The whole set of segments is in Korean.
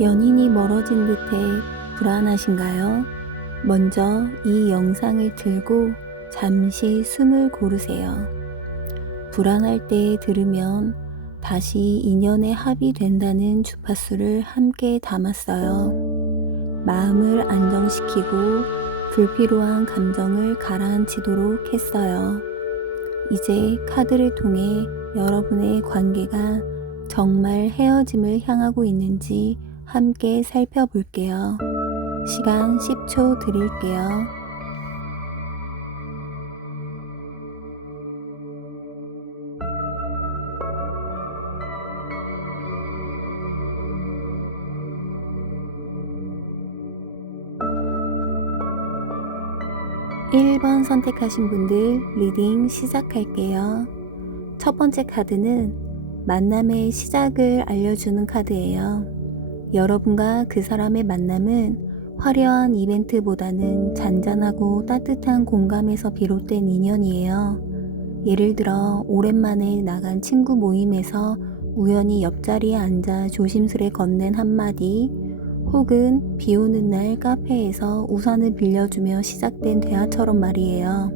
연인이 멀어진 듯해 불안하신가요? 먼저 이 영상을 들고 잠시 숨을 고르세요. 불안할 때 들으면 다시 인연에 합의된다는 주파수를 함께 담았어요. 마음을 안정시키고 불필요한 감정을 가라앉히도록 했어요. 이제 카드를 통해 여러분의 관계가 정말 헤어짐을 향하고 있는지 함께 살펴볼게요. 시간 10초 드릴게요. (1번) 선택하신 분들 리딩 시작할게요. 첫 번째 카드는 만남의 시작을 알려주는 카드예요. 여러분과 그 사람의 만남은 화려한 이벤트보다는 잔잔하고 따뜻한 공감에서 비롯된 인연이에요. 예를 들어 오랜만에 나간 친구 모임에서 우연히 옆자리에 앉아 조심스레 건넨 한마디, 혹은 비 오는 날 카페에서 우산을 빌려주며 시작된 대화처럼 말이에요.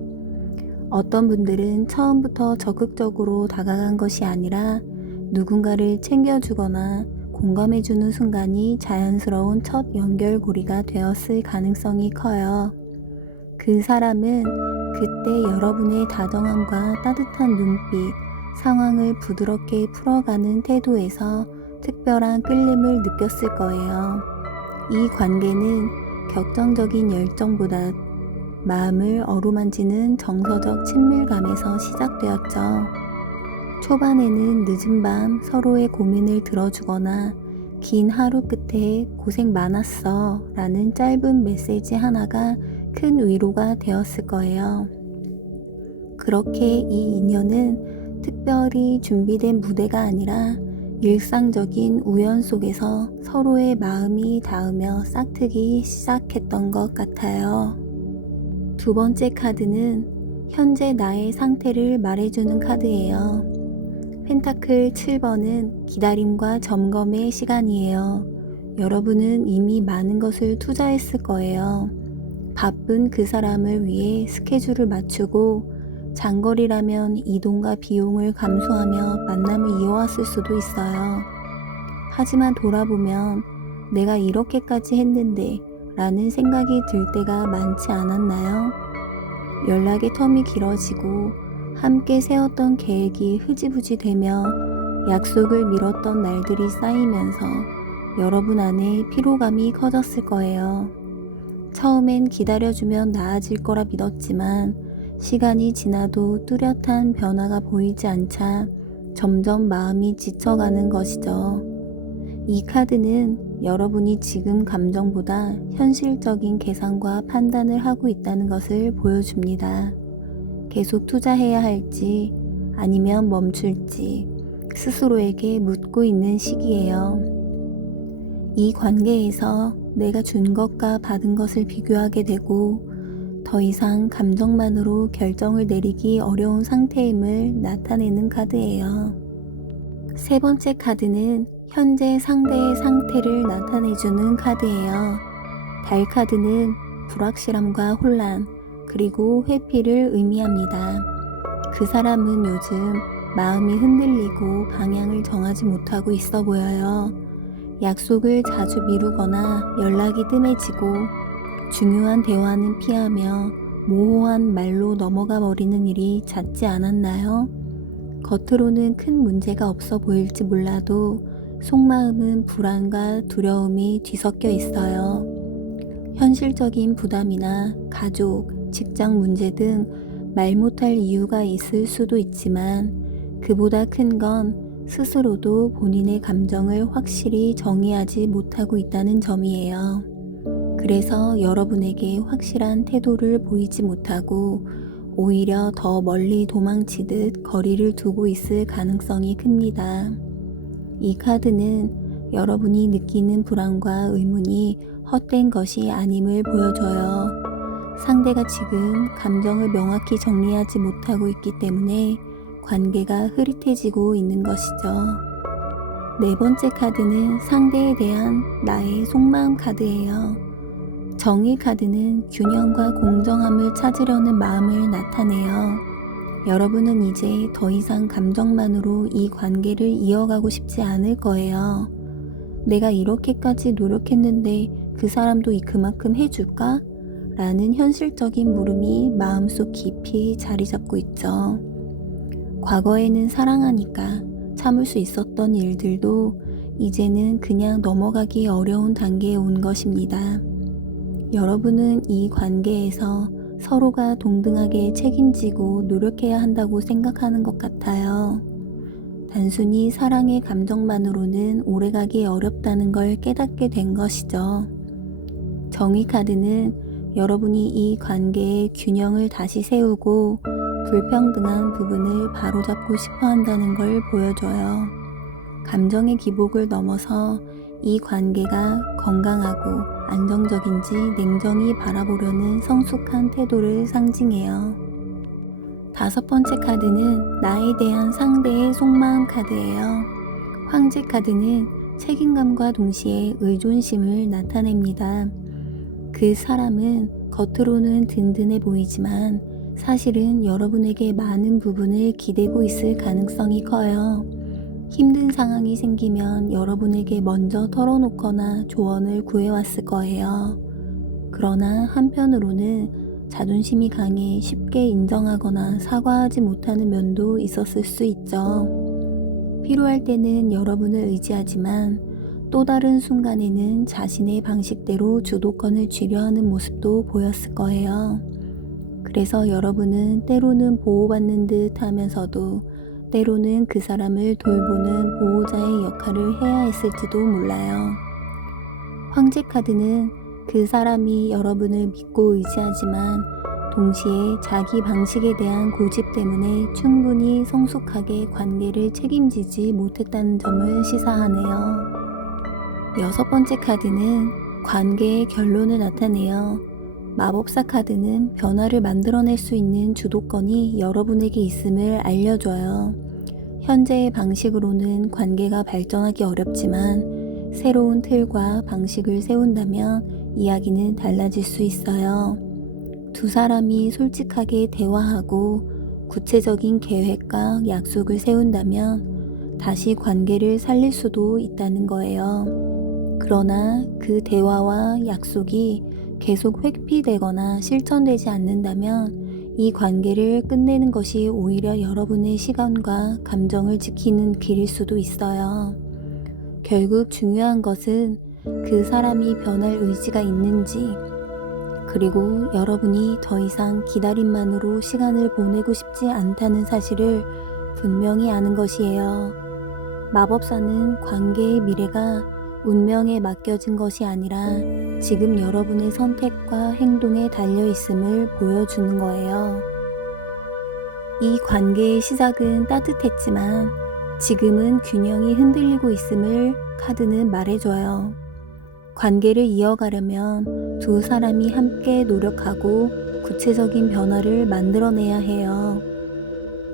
어떤 분들은 처음부터 적극적으로 다가간 것이 아니라 누군가를 챙겨주거나 공감해주는 순간이 자연스러운 첫 연결고리가 되었을 가능성이 커요. 그 사람은 그때 여러분의 다정함과 따뜻한 눈빛, 상황을 부드럽게 풀어가는 태도에서 특별한 끌림을 느꼈을 거예요. 이 관계는 격정적인 열정보다 마음을 어루만지는 정서적 친밀감에서 시작되었죠. 초반에는 늦은 밤 서로의 고민을 들어주거나 긴 하루 끝에 고생 많았어 라는 짧은 메시지 하나가 큰 위로가 되었을 거예요. 그렇게 이 인연은 특별히 준비된 무대가 아니라 일상적인 우연 속에서 서로의 마음이 닿으며 싹트기 시작했던 것 같아요. 두 번째 카드는 현재 나의 상태를 말해주는 카드예요. 펜타클 7번은 기다림과 점검의 시간이에요. 여러분은 이미 많은 것을 투자했을 거예요. 바쁜 그 사람을 위해 스케줄을 맞추고 장거리라면 이동과 비용을 감수하며 만남을 이어왔을 수도 있어요. 하지만 돌아보면 내가 이렇게까지 했는데 라는 생각이 들 때가 많지 않았나요? 연락의 텀이 길어지고 함께 세웠던 계획이 흐지부지 되며 약속을 미뤘던 날들이 쌓이면서 여러분 안에 피로감이 커졌을 거예요. 처음엔 기다려주면 나아질 거라 믿었지만 시간이 지나도 뚜렷한 변화가 보이지 않자 점점 마음이 지쳐가는 것이죠. 이 카드는 여러분이 지금 감정보다 현실적인 계산과 판단을 하고 있다는 것을 보여줍니다. 계속 투자해야 할지 아니면 멈출지 스스로에게 묻고 있는 시기예요. 이 관계에서 내가 준 것과 받은 것을 비교하게 되고 더 이상 감정만으로 결정을 내리기 어려운 상태임을 나타내는 카드예요. 세 번째 카드는 현재 상대의 상태를 나타내주는 카드예요. 달 카드는 불확실함과 혼란, 그리고 회피를 의미합니다. 그 사람은 요즘 마음이 흔들리고 방향을 정하지 못하고 있어 보여요. 약속을 자주 미루거나 연락이 뜸해지고 중요한 대화는 피하며 모호한 말로 넘어가 버리는 일이 잦지 않았나요? 겉으로는 큰 문제가 없어 보일지 몰라도 속마음은 불안과 두려움이 뒤섞여 있어요. 현실적인 부담이나 가족, 직장 문제 등 말 못할 이유가 있을 수도 있지만 그보다 큰 건 스스로도 본인의 감정을 확실히 정의하지 못하고 있다는 점이에요. 그래서 여러분에게 확실한 태도를 보이지 못하고 오히려 더 멀리 도망치듯 거리를 두고 있을 가능성이 큽니다. 이 카드는 여러분이 느끼는 불안과 의문이 헛된 것이 아님을 보여줘요. 상대가 지금 감정을 명확히 정리하지 못하고 있기 때문에 관계가 흐릿해지고 있는 것이죠. 네 번째 카드는 상대에 대한 나의 속마음 카드예요. 정의 카드는 균형과 공정함을 찾으려는 마음을 나타내요. 여러분은 이제 더 이상 감정만으로 이 관계를 이어가고 싶지 않을 거예요. 내가 이렇게까지 노력했는데 그 사람도 그만큼 해줄까? 라는 현실적인 물음이 마음속 깊이 자리 잡고 있죠. 과거에는 사랑하니까 참을 수 있었던 일들도 이제는 그냥 넘어가기 어려운 단계에 온 것입니다. 여러분은 이 관계에서 서로가 동등하게 책임지고 노력해야 한다고 생각하는 것 같아요. 단순히 사랑의 감정만으로는 오래가기 어렵다는 걸 깨닫게 된 것이죠. 정의 카드는 여러분이 이 관계의 균형을 다시 세우고 불평등한 부분을 바로잡고 싶어 한다는 걸 보여줘요. 감정의 기복을 넘어서 이 관계가 건강하고 안정적인지 냉정히 바라보려는 성숙한 태도를 상징해요. 다섯 번째 카드는 나에 대한 상대의 속마음 카드예요. 황제 카드는 책임감과 동시에 의존심을 나타냅니다. 그 사람은 겉으로는 든든해 보이지만 사실은 여러분에게 많은 부분을 기대고 있을 가능성이 커요. 힘든 상황이 생기면 여러분에게 먼저 털어놓거나 조언을 구해왔을 거예요. 그러나 한편으로는 자존심이 강해 쉽게 인정하거나 사과하지 못하는 면도 있었을 수 있죠. 필요할 때는 여러분을 의지하지만 또 다른 순간에는 자신의 방식대로 주도권을 쥐려 하는 모습도 보였을 거예요. 그래서 여러분은 때로는 보호받는 듯 하면서도 때로는 그 사람을 돌보는 보호자의 역할을 해야 했을지도 몰라요. 황제 카드는 그 사람이 여러분을 믿고 의지하지만 동시에 자기 방식에 대한 고집 때문에 충분히 성숙하게 관계를 책임지지 못했다는 점을 시사하네요. 여섯 번째 카드는 관계의 결론을 나타내요. 마법사 카드는 변화를 만들어낼 수 있는 주도권이 여러분에게 있음을 알려줘요. 현재의 방식으로는 관계가 발전하기 어렵지만 새로운 틀과 방식을 세운다면 이야기는 달라질 수 있어요. 두 사람이 솔직하게 대화하고 구체적인 계획과 약속을 세운다면 다시 관계를 살릴 수도 있다는 거예요. 그러나 그 대화와 약속이 계속 회피되거나 실천되지 않는다면 이 관계를 끝내는 것이 오히려 여러분의 시간과 감정을 지키는 길일 수도 있어요. 결국 중요한 것은 그 사람이 변할 의지가 있는지, 그리고 여러분이 더 이상 기다림만으로 시간을 보내고 싶지 않다는 사실을 분명히 아는 것이에요. 마법사는 관계의 미래가 운명에 맡겨진 것이 아니라 지금 여러분의 선택과 행동에 달려 있음을 보여주는 거예요. 이 관계의 시작은 따뜻했지만 지금은 균형이 흔들리고 있음을 카드는 말해줘요. 관계를 이어가려면 두 사람이 함께 노력하고 구체적인 변화를 만들어내야 해요.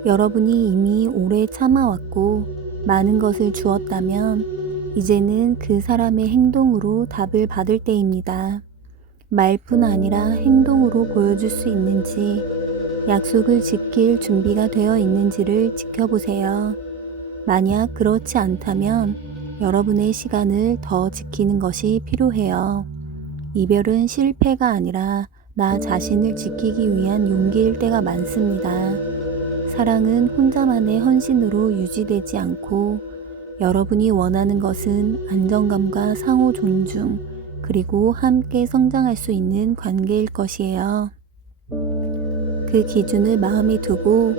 여러분이 이미 오래 참아왔고 많은 것을 주었다면 이제는 그 사람의 행동으로 답을 받을 때입니다. 말뿐 아니라 행동으로 보여줄 수 있는지, 약속을 지킬 준비가 되어 있는지를 지켜보세요. 만약 그렇지 않다면 여러분의 시간을 더 지키는 것이 필요해요. 이별은 실패가 아니라 나 자신을 지키기 위한 용기일 때가 많습니다. 사랑은 혼자만의 헌신으로 유지되지 않고 여러분이 원하는 것은 안정감과 상호 존중, 그리고 함께 성장할 수 있는 관계일 것이에요. 그 기준을 마음에 두고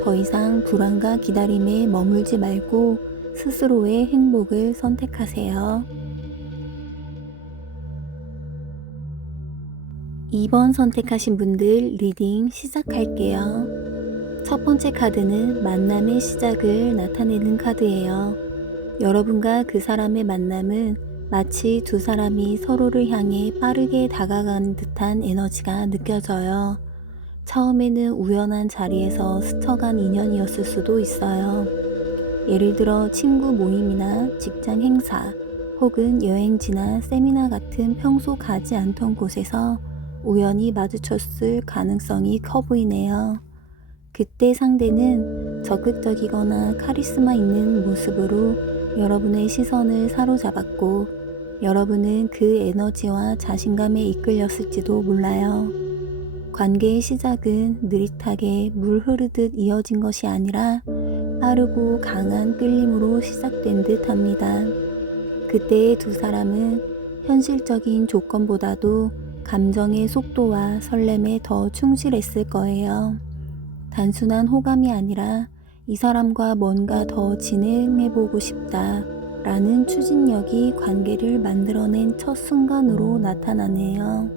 더 이상 불안과 기다림에 머물지 말고 스스로의 행복을 선택하세요. 2번 선택하신 분들 리딩 시작할게요. 첫 번째 카드는 만남의 시작을 나타내는 카드예요. 여러분과 그 사람의 만남은 마치 두 사람이 서로를 향해 빠르게 다가가는 듯한 에너지가 느껴져요. 처음에는 우연한 자리에서 스쳐간 인연이었을 수도 있어요. 예를 들어 친구 모임이나 직장 행사, 혹은 여행지나 세미나 같은 평소 가지 않던 곳에서 우연히 마주쳤을 가능성이 커 보이네요. 그때 상대는 적극적이거나 카리스마 있는 모습으로 여러분의 시선을 사로잡았고, 여러분은 그 에너지와 자신감에 이끌렸을지도 몰라요. 관계의 시작은 느릿하게 물 흐르듯 이어진 것이 아니라 빠르고 강한 끌림으로 시작된 듯 합니다. 그때의 두 사람은 현실적인 조건보다도 감정의 속도와 설렘에 더 충실했을 거예요. 단순한 호감이 아니라 이 사람과 뭔가 더 진행해보고 싶다 라는 추진력이 관계를 만들어낸 첫 순간으로 나타나네요.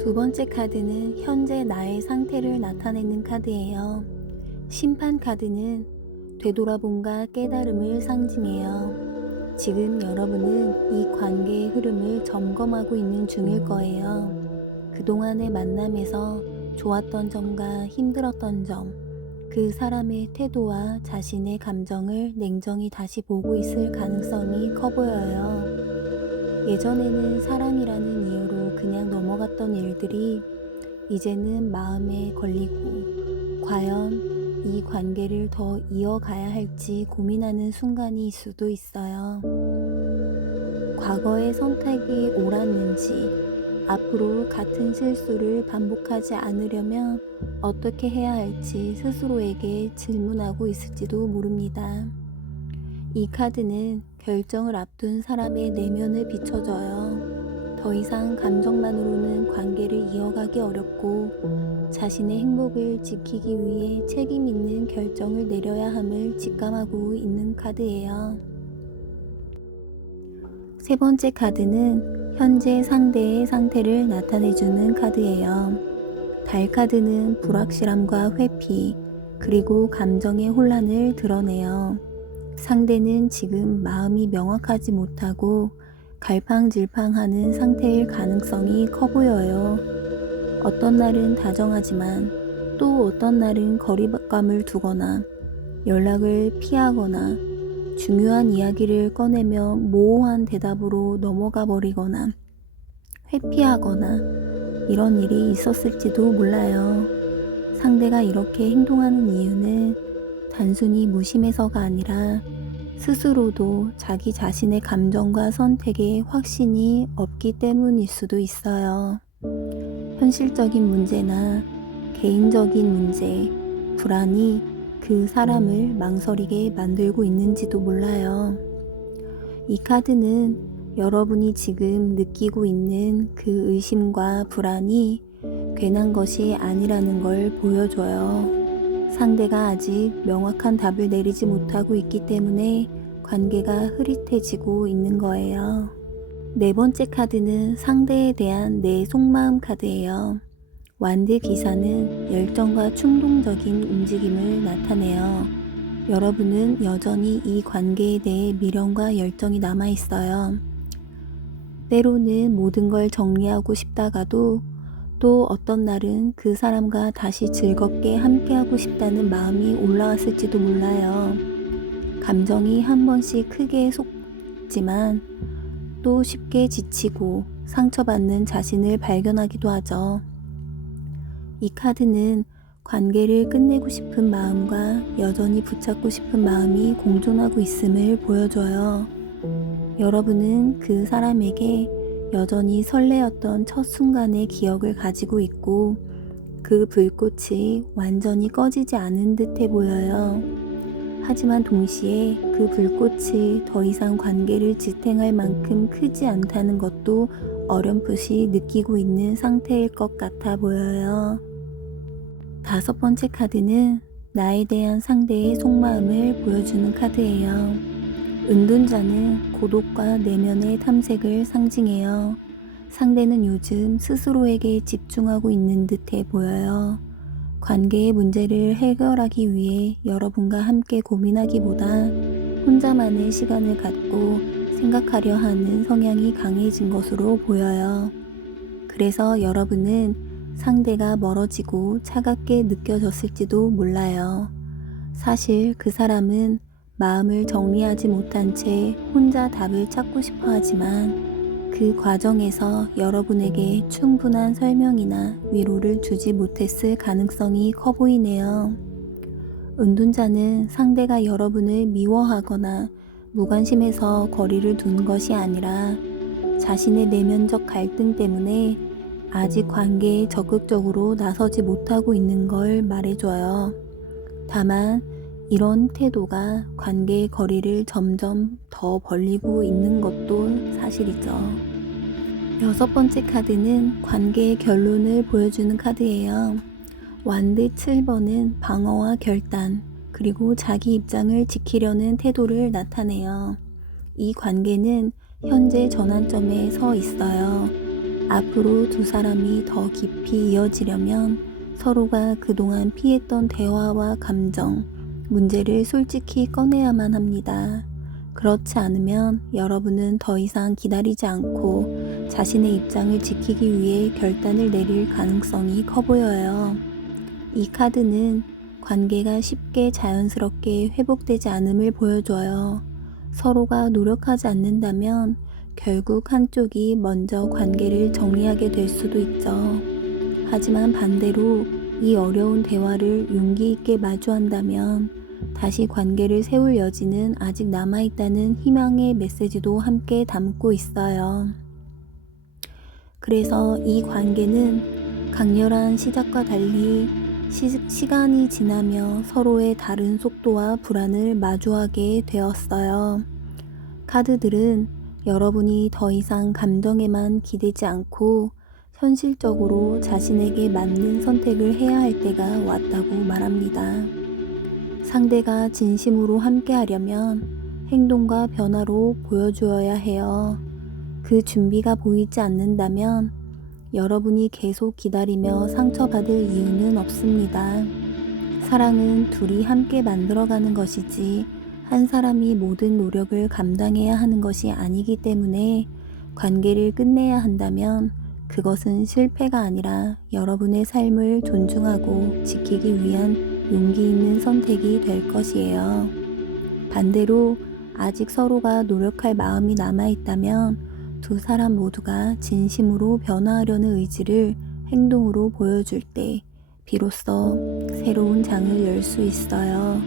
두 번째 카드는 현재 나의 상태를 나타내는 카드예요. 심판 카드는 되돌아봄과 깨달음을 상징해요. 지금 여러분은 이 관계의 흐름을 점검하고 있는 중일 거예요. 그동안의 만남에서 좋았던 점과 힘들었던 점, 그 사람의 태도와 자신의 감정을 냉정히 다시 보고 있을 가능성이 커 보여요. 예전에는 사랑이라는 이유로 그냥 넘어갔던 일들이 이제는 마음에 걸리고, 과연 이 관계를 더 이어가야 할지 고민하는 순간일 수도 있어요. 과거의 선택이 옳았는지, 앞으로 같은 실수를 반복하지 않으려면 어떻게 해야 할지 스스로에게 질문하고 있을지도 모릅니다. 이 카드는 결정을 앞둔 사람의 내면을 비춰줘요. 더 이상 감정만으로는 관계를 이어가기 어렵고, 자신의 행복을 지키기 위해 책임 있는 결정을 내려야 함을 직감하고 있는 카드예요. 세 번째 카드는 현재 상대의 상태를 나타내주는 카드예요. 달 카드는 불확실함과 회피, 그리고 감정의 혼란을 드러내요. 상대는 지금 마음이 명확하지 못하고 갈팡질팡하는 상태일 가능성이 커 보여요. 어떤 날은 다정하지만 또 어떤 날은 거리감을 두거나 연락을 피하거나 중요한 이야기를 꺼내며 모호한 대답으로 넘어가 버리거나 회피하거나 이런 일이 있었을지도 몰라요. 상대가 이렇게 행동하는 이유는 단순히 무심해서가 아니라 스스로도 자기 자신의 감정과 선택에 확신이 없기 때문일 수도 있어요. 현실적인 문제나 개인적인 문제, 불안이 그 사람을 망설이게 만들고 있는지도 몰라요. 이 카드는 여러분이 지금 느끼고 있는 그 의심과 불안이 괜한 것이 아니라는 걸 보여줘요. 상대가 아직 명확한 답을 내리지 못하고 있기 때문에 관계가 흐릿해지고 있는 거예요. 네 번째 카드는 상대에 대한 내 속마음 카드예요. 완드 기사는 열정과 충동적인 움직임을 나타내요. 여러분은 여전히 이 관계에 대해 미련과 열정이 남아있어요. 때로는 모든 걸 정리하고 싶다가도 또 어떤 날은 그 사람과 다시 즐겁게 함께하고 싶다는 마음이 올라왔을지도 몰라요. 감정이 한 번씩 크게 솟지만 또 쉽게 지치고 상처받는 자신을 발견하기도 하죠. 이 카드는 관계를 끝내고 싶은 마음과 여전히 붙잡고 싶은 마음이 공존하고 있음을 보여줘요. 여러분은 그 사람에게 여전히 설레었던 첫 순간의 기억을 가지고 있고, 그 불꽃이 완전히 꺼지지 않은 듯해 보여요. 하지만 동시에 그 불꽃이 더 이상 관계를 지탱할 만큼 크지 않다는 것도 어렴풋이 느끼고 있는 상태일 것 같아 보여요. 다섯 번째 카드는 나에 대한 상대의 속마음을 보여주는 카드예요. 은둔자는 고독과 내면의 탐색을 상징해요. 상대는 요즘 스스로에게 집중하고 있는 듯해 보여요. 관계의 문제를 해결하기 위해 여러분과 함께 고민하기보다 혼자만의 시간을 갖고 생각하려 하는 성향이 강해진 것으로 보여요. 그래서 여러분은 상대가 멀어지고 차갑게 느껴졌을지도 몰라요. 사실 그 사람은 마음을 정리하지 못한 채 혼자 답을 찾고 싶어 하지만 그 과정에서 여러분에게 충분한 설명이나 위로를 주지 못했을 가능성이 커 보이네요. 은둔자는 상대가 여러분을 미워하거나 무관심해서 거리를 둔 것이 아니라 자신의 내면적 갈등 때문에 아직 관계에 적극적으로 나서지 못하고 있는 걸 말해줘요. 다만 이런 태도가 관계의 거리를 점점 더 벌리고 있는 것도 사실이죠. 6번째 카드는 관계의 결론을 보여주는 카드예요. 완드 7번은 방어와 결단, 그리고 자기 입장을 지키려는 태도를 나타내요. 이 관계는 현재 전환점에 서 있어요. 앞으로 두 사람이 더 깊이 이어지려면 서로가 그동안 피했던 대화와 감정, 문제를 솔직히 꺼내야만 합니다. 그렇지 않으면 여러분은 더 이상 기다리지 않고 자신의 입장을 지키기 위해 결단을 내릴 가능성이 커 보여요. 이 카드는 관계가 쉽게 자연스럽게 회복되지 않음을 보여줘요. 서로가 노력하지 않는다면 결국 한쪽이 먼저 관계를 정리하게 될 수도 있죠. 하지만 반대로 이 어려운 대화를 용기 있게 마주한다면 다시 관계를 세울 여지는 아직 남아있다는 희망의 메시지도 함께 담고 있어요. 그래서 이 관계는 강렬한 시작과 달리 시간이 지나며 서로의 다른 속도와 불안을 마주하게 되었어요. 카드들은 여러분이 더 이상 감정에만 기대지 않고 현실적으로 자신에게 맞는 선택을 해야 할 때가 왔다고 말합니다. 상대가 진심으로 함께하려면 행동과 변화로 보여주어야 해요. 그 준비가 보이지 않는다면 여러분이 계속 기다리며 상처받을 이유는 없습니다. 사랑은 둘이 함께 만들어가는 것이지 한 사람이 모든 노력을 감당해야 하는 것이 아니기 때문에 관계를 끝내야 한다면 그것은 실패가 아니라 여러분의 삶을 존중하고 지키기 위한 용기 있는 선택이 될 것이에요. 반대로 아직 서로가 노력할 마음이 남아있다면 두 사람 모두가 진심으로 변화하려는 의지를 행동으로 보여줄 때 비로소 새로운 장을 열 수 있어요.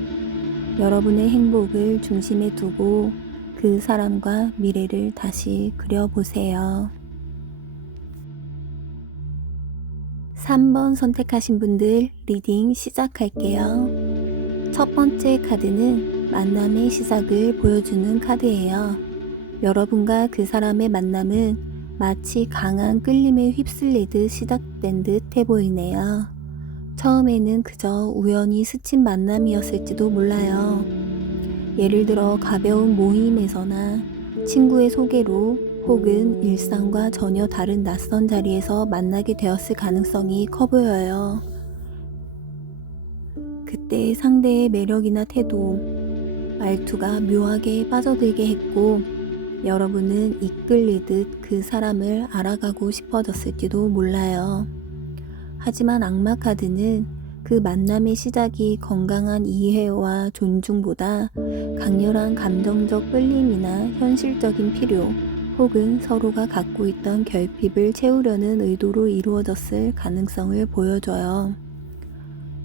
여러분의 행복을 중심에 두고 그 사람과 미래를 다시 그려보세요. 3번 선택하신 분들 리딩 시작할게요. 첫 번째 카드는 만남의 시작을 보여주는 카드예요. 여러분과 그 사람의 만남은 마치 강한 끌림에 휩쓸리듯 시작된 듯 해 보이네요. 처음에는 그저 우연히 스친 만남이었을지도 몰라요. 예를 들어 가벼운 모임에서나 친구의 소개로 혹은 일상과 전혀 다른 낯선 자리에서 만나게 되었을 가능성이 커 보여요. 그때 상대의 매력이나 태도, 말투가 묘하게 빠져들게 했고 여러분은 이끌리듯 그 사람을 알아가고 싶어졌을지도 몰라요. 하지만 악마 카드는 그 만남의 시작이 건강한 이해와 존중보다 강렬한 감정적 끌림이나 현실적인 필요 혹은 서로가 갖고 있던 결핍을 채우려는 의도로 이루어졌을 가능성을 보여줘요.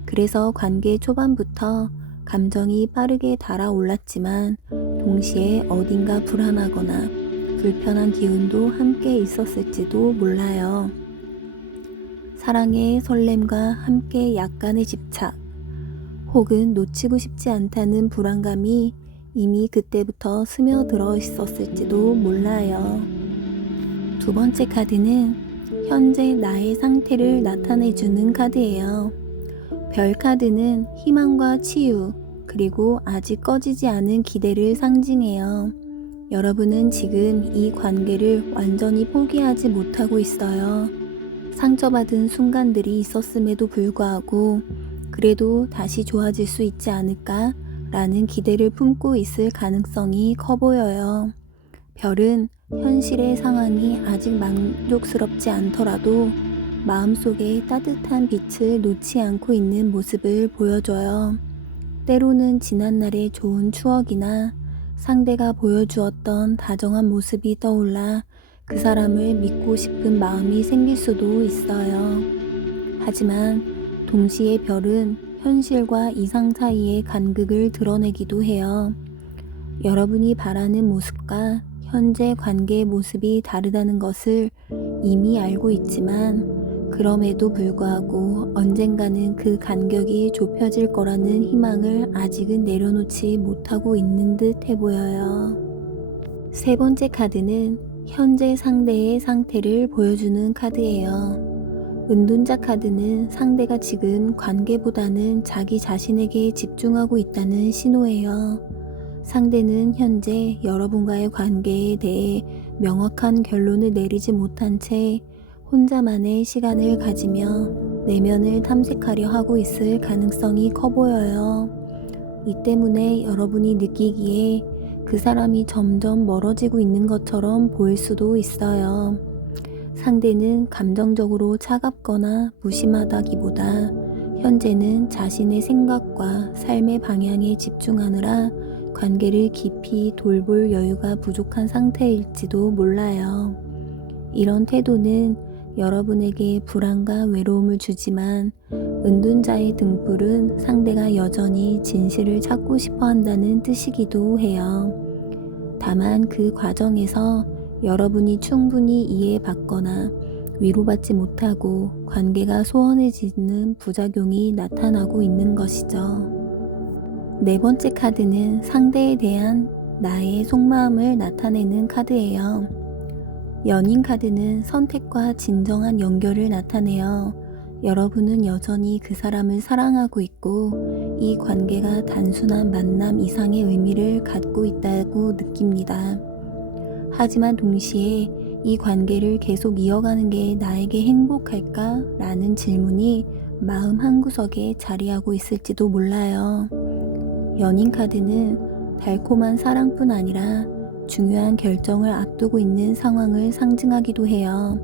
그래서 관계 초반부터 감정이 빠르게 달아올랐지만 동시에 어딘가 불안하거나 불편한 기운도 함께 있었을지도 몰라요. 사랑의 설렘과 함께 약간의 집착 혹은 놓치고 싶지 않다는 불안감이 이미 그때부터 스며들어 있었을지도 몰라요. 두 번째 카드는 현재 나의 상태를 나타내주는 카드예요. 별 카드는 희망과 치유, 그리고 아직 꺼지지 않은 기대를 상징해요. 여러분은 지금 이 관계를 완전히 포기하지 못하고 있어요. 상처받은 순간들이 있었음에도 불구하고 그래도 다시 좋아질 수 있지 않을까? 라는 기대를 품고 있을 가능성이 커 보여요. 별은 현실의 상황이 아직 만족스럽지 않더라도 마음속에 따뜻한 빛을 놓지 않고 있는 모습을 보여줘요. 때로는 지난날의 좋은 추억이나 상대가 보여주었던 다정한 모습이 떠올라 그 사람을 믿고 싶은 마음이 생길 수도 있어요. 하지만 동시에 별은 현실과 이상 사이의 간극을 드러내기도 해요. 여러분이 바라는 모습과 현재 관계의 모습이 다르다는 것을 이미 알고 있지만 그럼에도 불구하고 언젠가는 그 간격이 좁혀질 거라는 희망을 아직은 내려놓지 못하고 있는 듯 해 보여요. 세 번째 카드는 현재 상대의 상태를 보여주는 카드예요. 은둔자 카드는 상대가 지금 관계보다는 자기 자신에게 집중하고 있다는 신호예요. 상대는 현재 여러분과의 관계에 대해 명확한 결론을 내리지 못한 채 혼자만의 시간을 가지며 내면을 탐색하려 하고 있을 가능성이 커 보여요. 이 때문에 여러분이 느끼기에 그 사람이 점점 멀어지고 있는 것처럼 보일 수도 있어요. 상대는 감정적으로 차갑거나 무심하다기보다 현재는 자신의 생각과 삶의 방향에 집중하느라 관계를 깊이 돌볼 여유가 부족한 상태일지도 몰라요. 이런 태도는 여러분에게 불안과 외로움을 주지만 은둔자의 등불은 상대가 여전히 진실을 찾고 싶어 한다는 뜻이기도 해요. 다만 그 과정에서 여러분이 충분히 이해받거나 위로받지 못하고 관계가 소원해지는 부작용이 나타나고 있는 것이죠. 네 번째 카드는 상대에 대한 나의 속마음을 나타내는 카드예요. 연인 카드는 선택과 진정한 연결을 나타내요. 여러분은 여전히 그 사람을 사랑하고 있고 이 관계가 단순한 만남 이상의 의미를 갖고 있다고 느낍니다. 하지만 동시에 이 관계를 계속 이어가는 게 나에게 행복할까? 라는 질문이 마음 한구석에 자리하고 있을지도 몰라요. 연인 카드는 달콤한 사랑뿐 아니라 중요한 결정을 앞두고 있는 상황을 상징하기도 해요.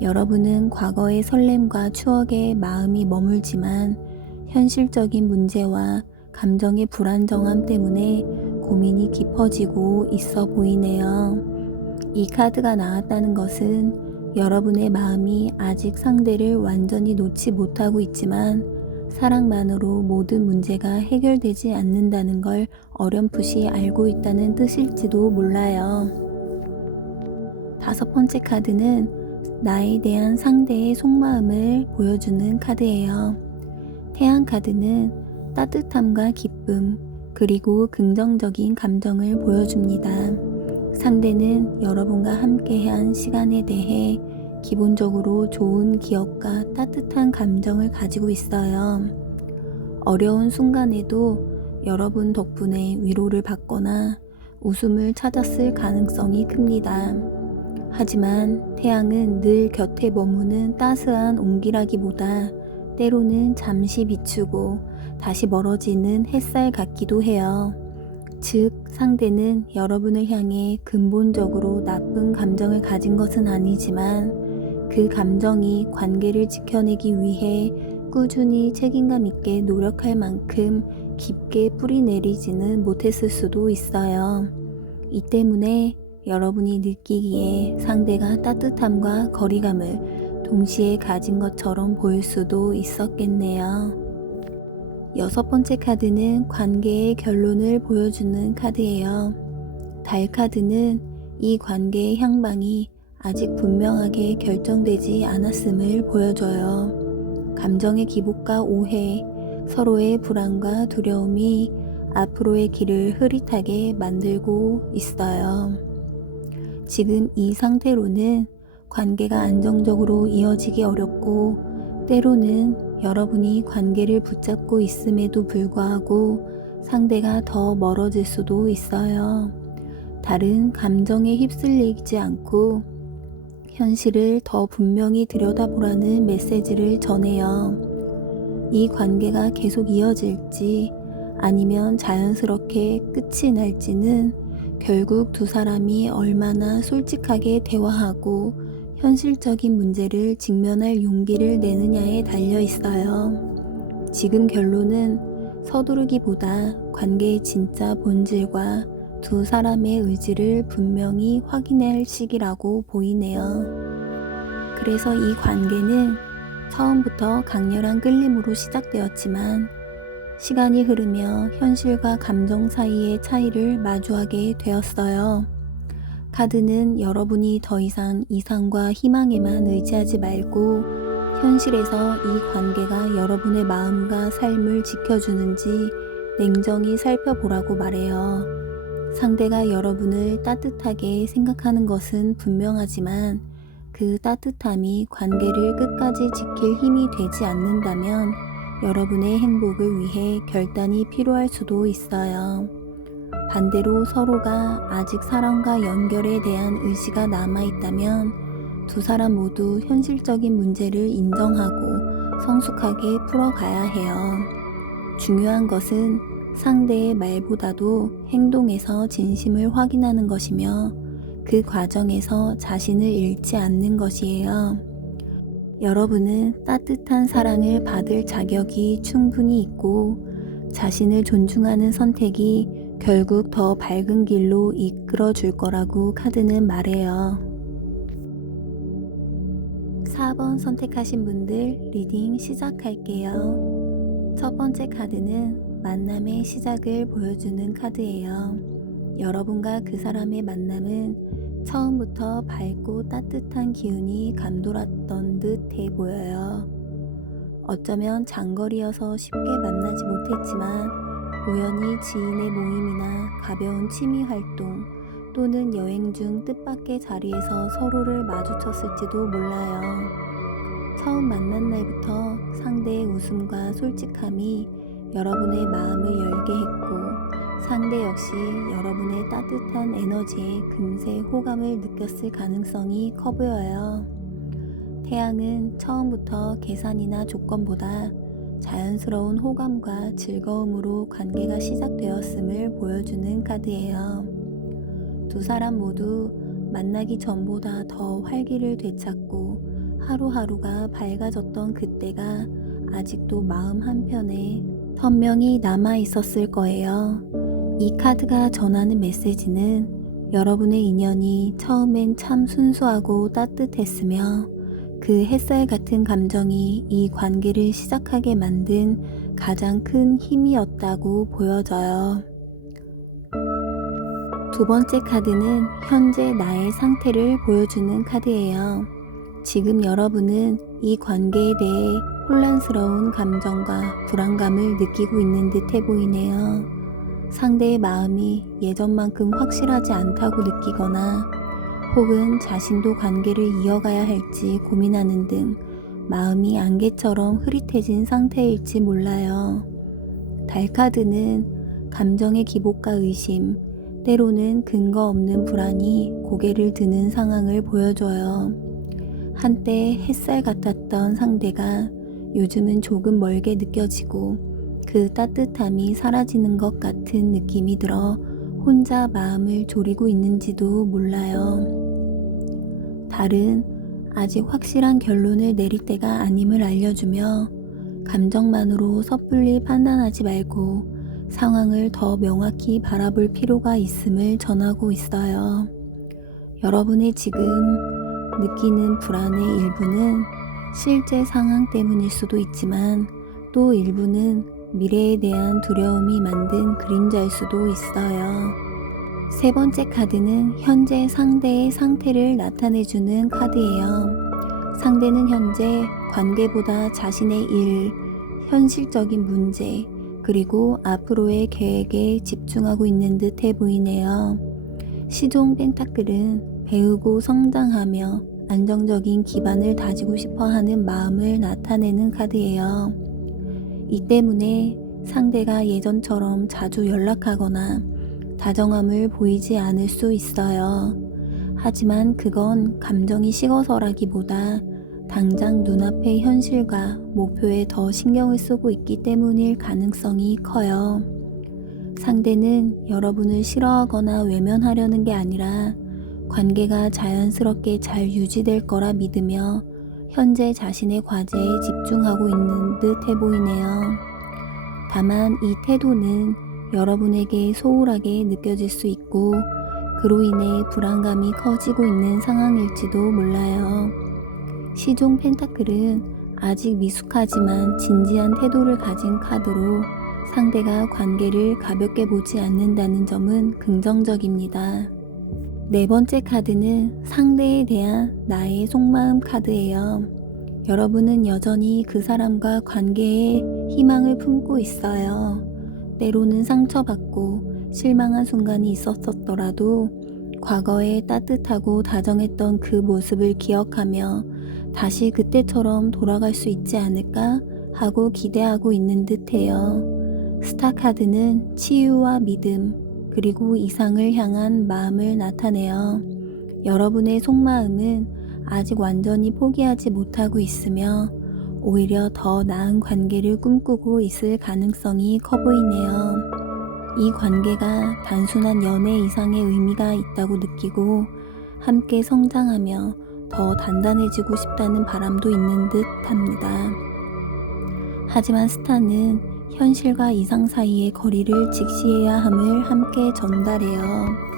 여러분은 과거의 설렘과 추억에 마음이 머물지만 현실적인 문제와 감정의 불안정함 때문에 고민이 깊어지고 있어 보이네요. 이 카드가 나왔다는 것은 여러분의 마음이 아직 상대를 완전히 놓지 못하고 있지만 사랑만으로 모든 문제가 해결되지 않는다는 걸 어렴풋이 알고 있다는 뜻일지도 몰라요. 다섯 번째 카드는 나에 대한 상대의 속마음을 보여주는 카드예요. 태양 카드는 따뜻함과 기쁨, 그리고 긍정적인 감정을 보여줍니다. 상대는 여러분과 함께한 시간에 대해 기본적으로 좋은 기억과 따뜻한 감정을 가지고 있어요. 어려운 순간에도 여러분 덕분에 위로를 받거나 웃음을 찾았을 가능성이 큽니다. 하지만 태양은 늘 곁에 머무는 따스한 온기라기보다 때로는 잠시 비추고 다시 멀어지는 햇살 같기도 해요. 즉, 상대는 여러분을 향해 근본적으로 나쁜 감정을 가진 것은 아니지만 그 감정이 관계를 지켜내기 위해 꾸준히 책임감 있게 노력할 만큼 깊게 뿌리내리지는 못했을 수도 있어요. 이 때문에 여러분이 느끼기에 상대가 따뜻함과 거리감을 동시에 가진 것처럼 보일 수도 있었겠네요. 여섯 번째 카드는 관계의 결론을 보여주는 카드예요. 달 카드는 이 관계의 향방이 아직 분명하게 결정되지 않았음을 보여줘요. 감정의 기복과 오해, 서로의 불안과 두려움이 앞으로의 길을 흐릿하게 만들고 있어요. 지금 이 상태로는 관계가 안정적으로 이어지기 어렵고 때로는 여러분이 관계를 붙잡고 있음에도 불구하고 상대가 더 멀어질 수도 있어요. 다른 감정에 휩쓸리지 않고 현실을 더 분명히 들여다보라는 메시지를 전해요. 이 관계가 계속 이어질지 아니면 자연스럽게 끝이 날지는 결국 두 사람이 얼마나 솔직하게 대화하고 현실적인 문제를 직면할 용기를 내느냐에 달려 있어요. 지금 결론은 서두르기보다 관계의 진짜 본질과 두 사람의 의지를 분명히 확인할 시기라고 보이네요. 그래서 이 관계는 처음부터 강렬한 끌림으로 시작되었지만 시간이 흐르며 현실과 감정 사이의 차이를 마주하게 되었어요. 카드는 여러분이 더 이상 이상과 희망에만 의지하지 말고 현실에서 이 관계가 여러분의 마음과 삶을 지켜주는지 냉정히 살펴보라고 말해요. 상대가 여러분을 따뜻하게 생각하는 것은 분명하지만 그 따뜻함이 관계를 끝까지 지킬 힘이 되지 않는다면 여러분의 행복을 위해 결단이 필요할 수도 있어요. 반대로 서로가 아직 사랑과 연결에 대한 의지가 남아있다면 두 사람 모두 현실적인 문제를 인정하고 성숙하게 풀어가야 해요. 중요한 것은 상대의 말보다도 행동에서 진심을 확인하는 것이며 그 과정에서 자신을 잃지 않는 것이에요. 여러분은 따뜻한 사랑을 받을 자격이 충분히 있고 자신을 존중하는 선택이 결국 더 밝은 길로 이끌어 줄 거라고 카드는 말해요. 4번 선택하신 분들 리딩 시작할게요. 첫 번째 카드는 만남의 시작을 보여주는 카드예요. 여러분과 그 사람의 만남은 처음부터 밝고 따뜻한 기운이 감돌았던 듯해 보여요. 어쩌면 장거리여서 쉽게 만나지 못했지만 우연히 지인의 모임이나 가벼운 취미 활동 또는 여행 중 뜻밖의 자리에서 서로를 마주쳤을지도 몰라요. 처음 만난 날부터 상대의 웃음과 솔직함이 여러분의 마음을 열게 했고 상대 역시 여러분의 따뜻한 에너지에 금세 호감을 느꼈을 가능성이 커 보여요. 태양은 처음부터 계산이나 조건보다 자연스러운 호감과 즐거움으로 관계가 시작되었음을 보여주는 카드예요. 두 사람 모두 만나기 전보다 더 활기를 되찾고 하루하루가 밝아졌던 그때가 아직도 마음 한편에 선명히 남아 있었을 거예요. 이 카드가 전하는 메시지는 여러분의 인연이 처음엔 참 순수하고 따뜻했으며 그 햇살 같은 감정이 이 관계를 시작하게 만든 가장 큰 힘이었다고 보여져요. 두 번째 카드는 현재 나의 상태를 보여주는 카드예요. 지금 여러분은 이 관계에 대해 혼란스러운 감정과 불안감을 느끼고 있는 듯해 보이네요. 상대의 마음이 예전만큼 확실하지 않다고 느끼거나 혹은 자신도 관계를 이어가야 할지 고민하는 등 마음이 안개처럼 흐릿해진 상태일지 몰라요. 달카드는 감정의 기복과 의심, 때로는 근거 없는 불안이 고개를 드는 상황을 보여줘요. 한때 햇살 같았던 상대가 요즘은 조금 멀게 느껴지고 그 따뜻함이 사라지는 것 같은 느낌이 들어 혼자 마음을 졸이고 있는지도 몰라요. 달은 아직 확실한 결론을 내릴 때가 아님을 알려주며 감정만으로 섣불리 판단하지 말고 상황을 더 명확히 바라볼 필요가 있음을 전하고 있어요. 여러분의 지금 느끼는 불안의 일부는 실제 상황 때문일 수도 있지만 또 일부는 미래에 대한 두려움이 만든 그림자일 수도 있어요. 세 번째 카드는 현재 상대의 상태를 나타내주는 카드예요. 상대는 현재 관계보다 자신의 일, 현실적인 문제, 그리고 앞으로의 계획에 집중하고 있는 듯해 보이네요. 시종 펜타클은 배우고 성장하며 안정적인 기반을 다지고 싶어 하는 마음을 나타내는 카드예요. 이 때문에 상대가 예전처럼 자주 연락하거나 다정함을 보이지 않을 수 있어요. 하지만 그건 감정이 식어서라기보다 당장 눈앞의 현실과 목표에 더 신경을 쓰고 있기 때문일 가능성이 커요. 상대는 여러분을 싫어하거나 외면하려는 게 아니라 관계가 자연스럽게 잘 유지될 거라 믿으며 현재 자신의 과제에 집중하고 있는 듯해 보이네요. 다만 이 태도는 여러분에게 소홀하게 느껴질 수 있고 그로 인해 불안감이 커지고 있는 상황일지도 몰라요. 시종 펜타클은 아직 미숙하지만 진지한 태도를 가진 카드로 상대가 관계를 가볍게 보지 않는다는 점은 긍정적입니다. 네 번째 카드는 상대에 대한 나의 속마음 카드예요. 여러분은 여전히 그 사람과 관계에 희망을 품고 있어요. 때로는 상처받고 실망한 순간이 있었더라도 과거에 따뜻하고 다정했던 그 모습을 기억하며 다시 그때처럼 돌아갈 수 있지 않을까 하고 기대하고 있는 듯해요. 스타 카드는 치유와 믿음 그리고 이상을 향한 마음을 나타내요. 여러분의 속마음은 아직 완전히 포기하지 못하고 있으며 오히려 더 나은 관계를 꿈꾸고 있을 가능성이 커 보이네요. 이 관계가 단순한 연애 이상의 의미가 있다고 느끼고 함께 성장하며 더 단단해지고 싶다는 바람도 있는 듯 합니다. 하지만 스타는 현실과 이상 사이의 거리를 직시해야 함을 함께 전달해요.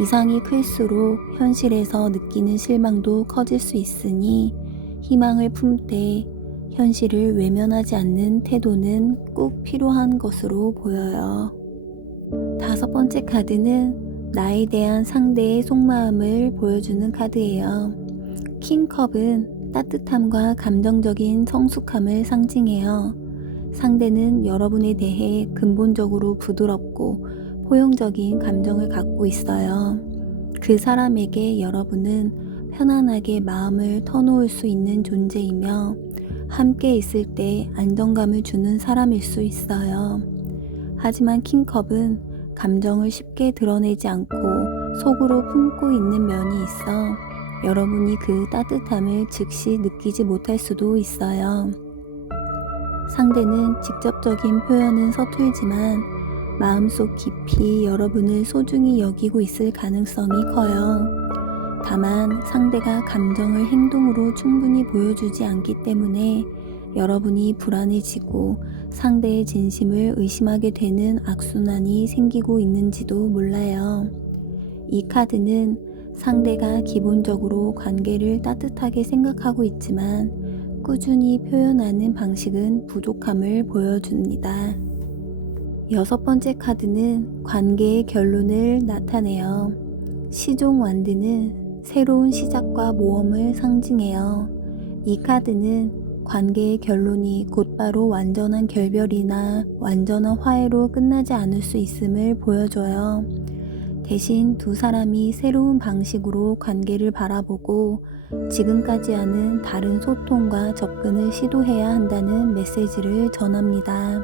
이상이 클수록 현실에서 느끼는 실망도 커질 수 있으니 희망을 품되 현실을 외면하지 않는 태도는 꼭 필요한 것으로 보여요. 다섯 번째 카드는 나에 대한 상대의 속마음을 보여주는 카드예요. 킹컵은 따뜻함과 감정적인 성숙함을 상징해요. 상대는 여러분에 대해 근본적으로 부드럽고 포용적인 감정을 갖고 있어요. 그 사람에게 여러분은 편안하게 마음을 터놓을 수 있는 존재이며 함께 있을 때 안정감을 주는 사람일 수 있어요. 하지만 킹컵은 감정을 쉽게 드러내지 않고 속으로 품고 있는 면이 있어 여러분이 그 따뜻함을 즉시 느끼지 못할 수도 있어요. 상대는 직접적인 표현은 서툴지만 마음속 깊이 여러분을 소중히 여기고 있을 가능성이 커요. 다만 상대가 감정을 행동으로 충분히 보여주지 않기 때문에 여러분이 불안해지고 상대의 진심을 의심하게 되는 악순환이 생기고 있는지도 몰라요. 이 카드는 상대가 기본적으로 관계를 따뜻하게 생각하고 있지만 꾸준히 표현하는 방식은 부족함을 보여줍니다. 여섯 번째 카드는 관계의 결론을 나타내요. 시종 완드는 새로운 시작과 모험을 상징해요. 이 카드는 관계의 결론이 곧바로 완전한 결별이나 완전한 화해로 끝나지 않을 수 있음을 보여줘요. 대신 두 사람이 새로운 방식으로 관계를 바라보고 지금까지와는 다른 소통과 접근을 시도해야 한다는 메시지를 전합니다.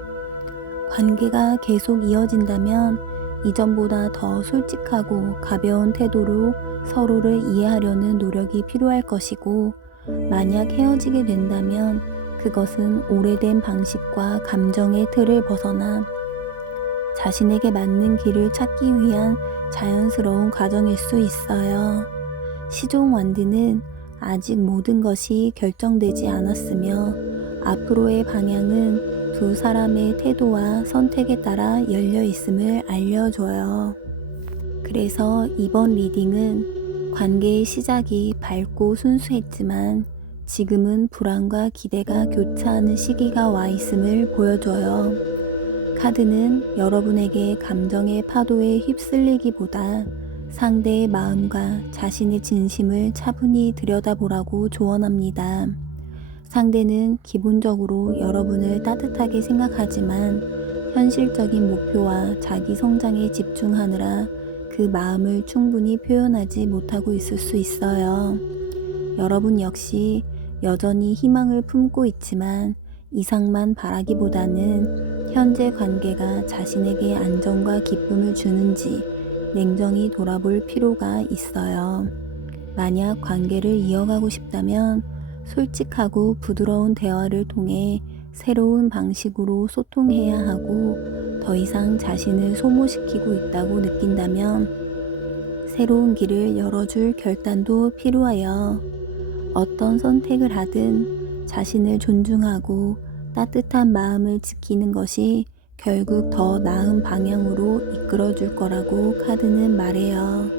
관계가 계속 이어진다면 이전보다 더 솔직하고 가벼운 태도로 서로를 이해하려는 노력이 필요할 것이고 만약 헤어지게 된다면 그것은 오래된 방식과 감정의 틀을 벗어나 자신에게 맞는 길을 찾기 위한 자연스러운 과정일 수 있어요. 시종 완드는 아직 모든 것이 결정되지 않았으며 앞으로의 방향은 두 사람의 태도와 선택에 따라 열려 있음을 알려줘요. 그래서 이번 리딩은 관계의 시작이 밝고 순수했지만 지금은 불안과 기대가 교차하는 시기가 와 있음을 보여줘요. 카드는 여러분에게 감정의 파도에 휩쓸리기보다 상대의 마음과 자신의 진심을 차분히 들여다보라고 조언합니다. 상대는 기본적으로 여러분을 따뜻하게 생각하지만 현실적인 목표와 자기 성장에 집중하느라 그 마음을 충분히 표현하지 못하고 있을 수 있어요. 여러분 역시 여전히 희망을 품고 있지만 이상만 바라기보다는 현재 관계가 자신에게 안정과 기쁨을 주는지 냉정히 돌아볼 필요가 있어요. 만약 관계를 이어가고 싶다면 솔직하고 부드러운 대화를 통해 새로운 방식으로 소통해야 하고 더 이상 자신을 소모시키고 있다고 느낀다면 새로운 길을 열어줄 결단도 필요해요. 어떤 선택을 하든 자신을 존중하고 따뜻한 마음을 지키는 것이 결국 더 나은 방향으로 이끌어 줄 거라고 카드는 말해요.